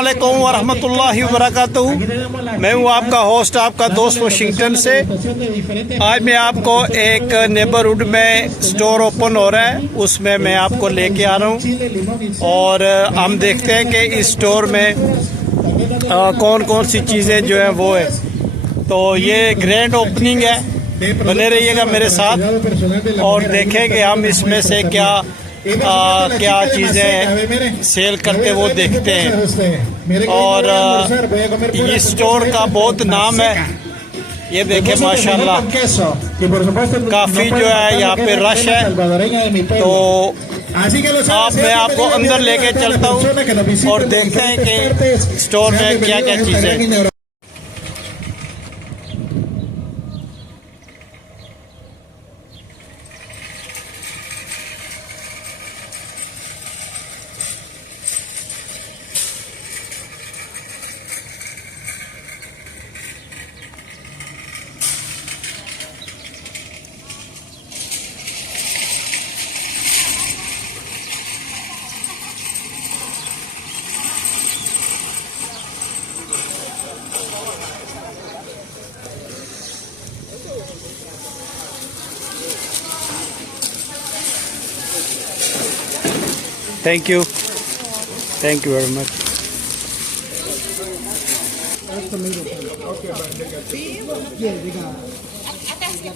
अस्सलामुअलैकुम वरहमतुल्लाहि वबरकातुहू। मैं हूँ आपका होस्ट, आपका दोस्त वाशिंगटन से। आज मैं आपको एक नेबरहुड में स्टोर ओपन हो रहा है, उसमें मैं आपको लेके आ रहा हूँ और हम देखते हैं कि इस स्टोर में कौन कौन सी चीज़ें जो हैं वो है। तो ये ग्रैंड ओपनिंग है, बने रहिएगा मेरे साथ और देखेंगे हम इसमें से क्या चीज़ें सेल करते वो देखते हैं। और इस स्टोर का बहुत नाम है, ये देखें माशाल्लाह काफ़ी जो है यहाँ पे रश है। तो मैं आपको अंदर लेके चलता हूँ और देखते हैं कि स्टोर में क्या क्या चीज़ें। Thank you very much. That's the middle one. Okay, but they got yeah, they got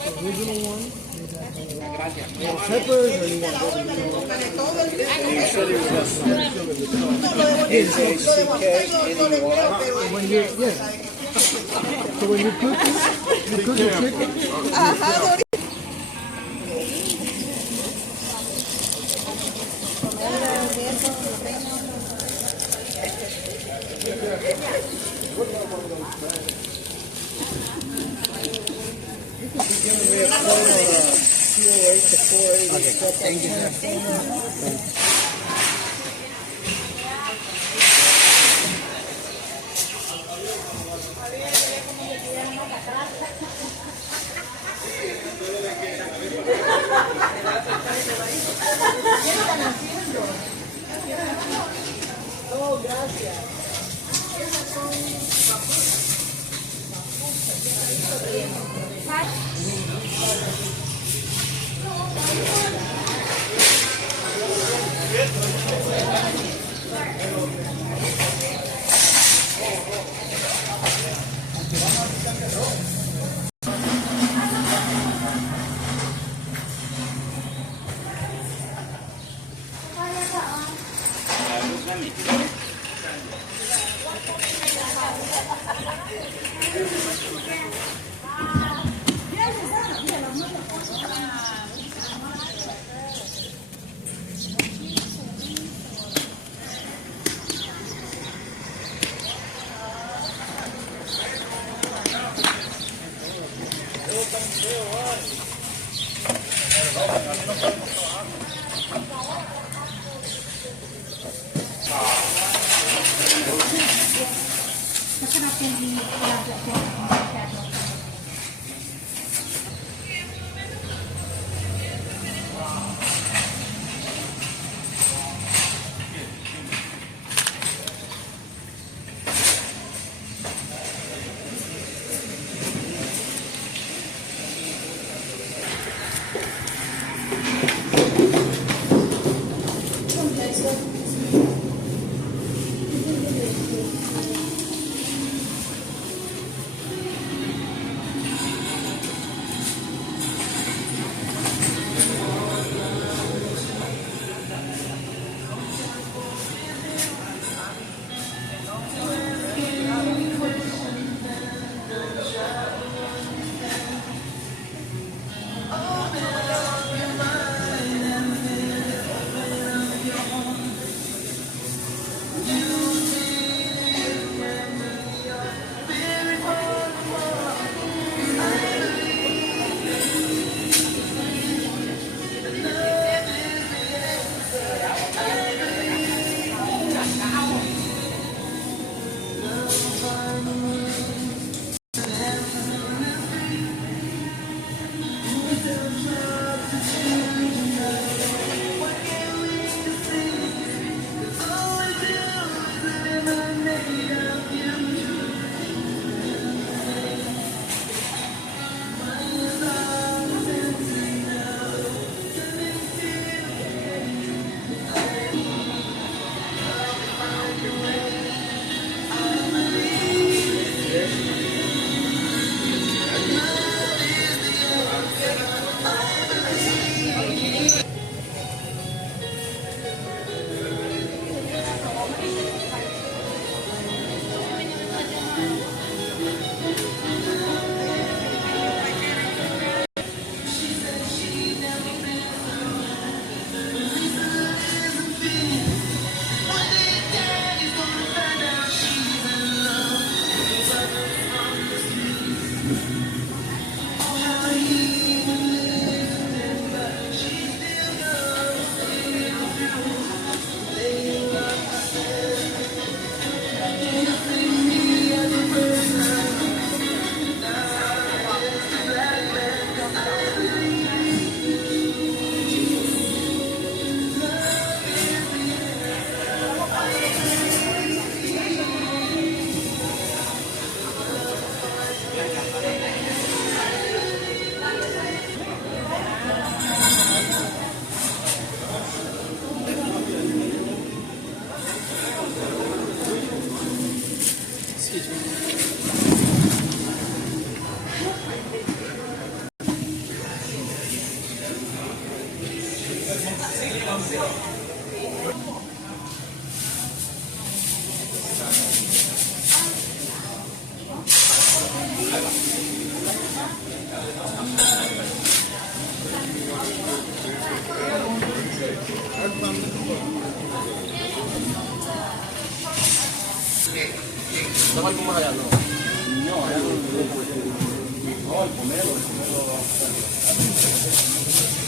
the original one. They got peppers, or you want when you so when you cook the chicken. Oh, gracias.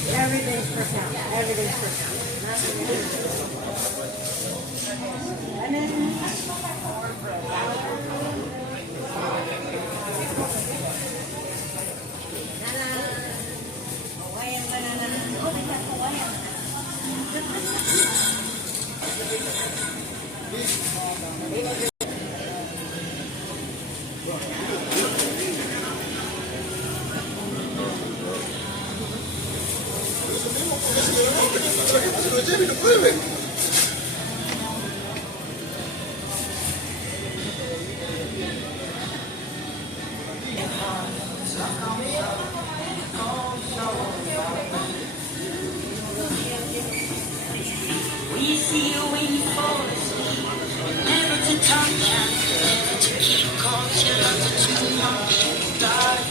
Everything's per count. Everything's per count. We see you when you fall asleep. Never to talk down, never to keep calls. You love to too much. You got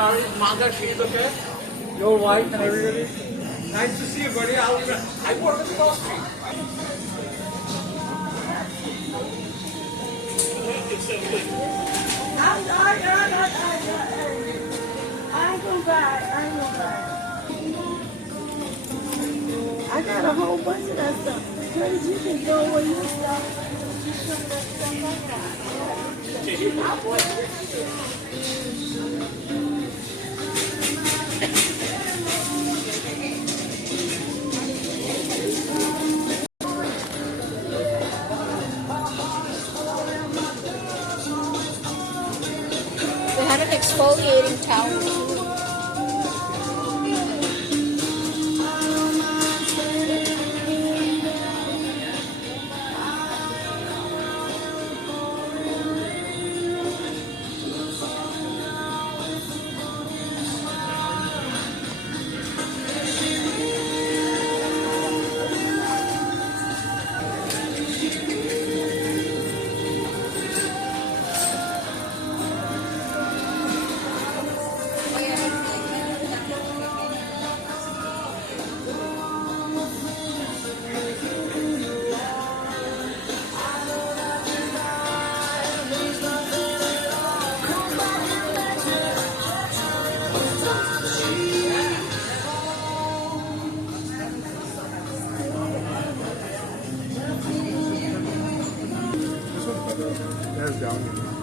sorry, mother, she's okay. Your wife and everybody. Nice to see you, buddy. I work at the Wall Street. I'm sorry, I ain't gonna buy. I got a whole bunch of that stuff. Because you can go where you stop. You some of that stuff like that. I want They had an exfoliating towel.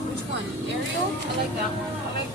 Which one? Ariel? I like that one. I like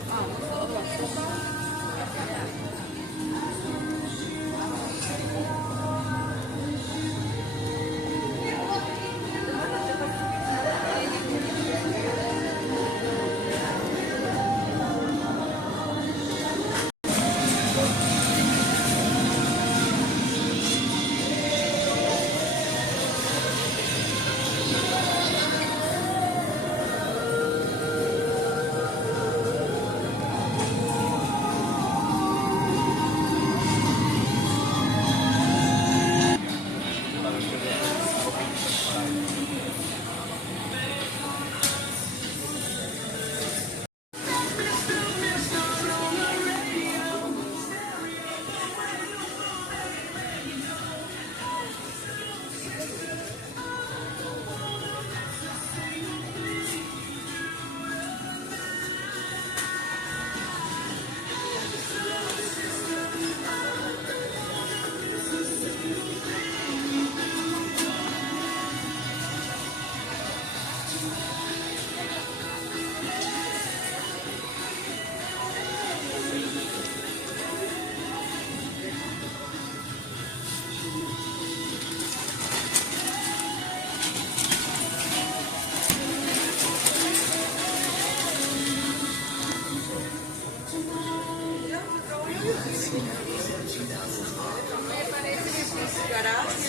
what's the other one?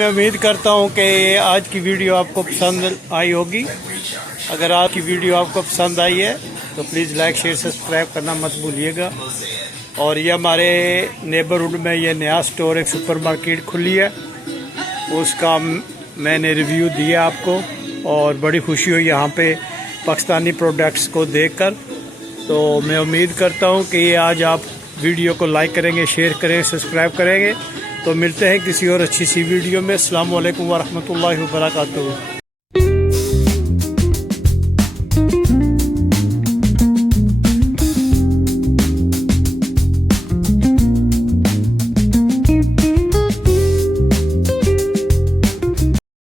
मैं उम्मीद करता हूं कि आज की वीडियो आपको पसंद आई होगी। अगर आज की वीडियो आपको पसंद आई है तो प्लीज़ लाइक शेयर सब्सक्राइब करना मत भूलिएगा। और ये हमारे नेबरहुड में ये नया स्टोर एक सुपरमार्केट खुली है, उसका मैंने रिव्यू दिया आपको और बड़ी खुशी हुई यहाँ पे पाकिस्तानी प्रोडक्ट्स को देखकर। तो मैं उम्मीद करता हूँ कि आज आप वीडियो को लाइक करेंगे, शेयर करेंगे, सब्सक्राइब करेंगे। तो मिलते हैं किसी और अच्छी सी वीडियो में। अस्सलाम वालेकुम व रहमतुल्लाहि व बरकातुहू।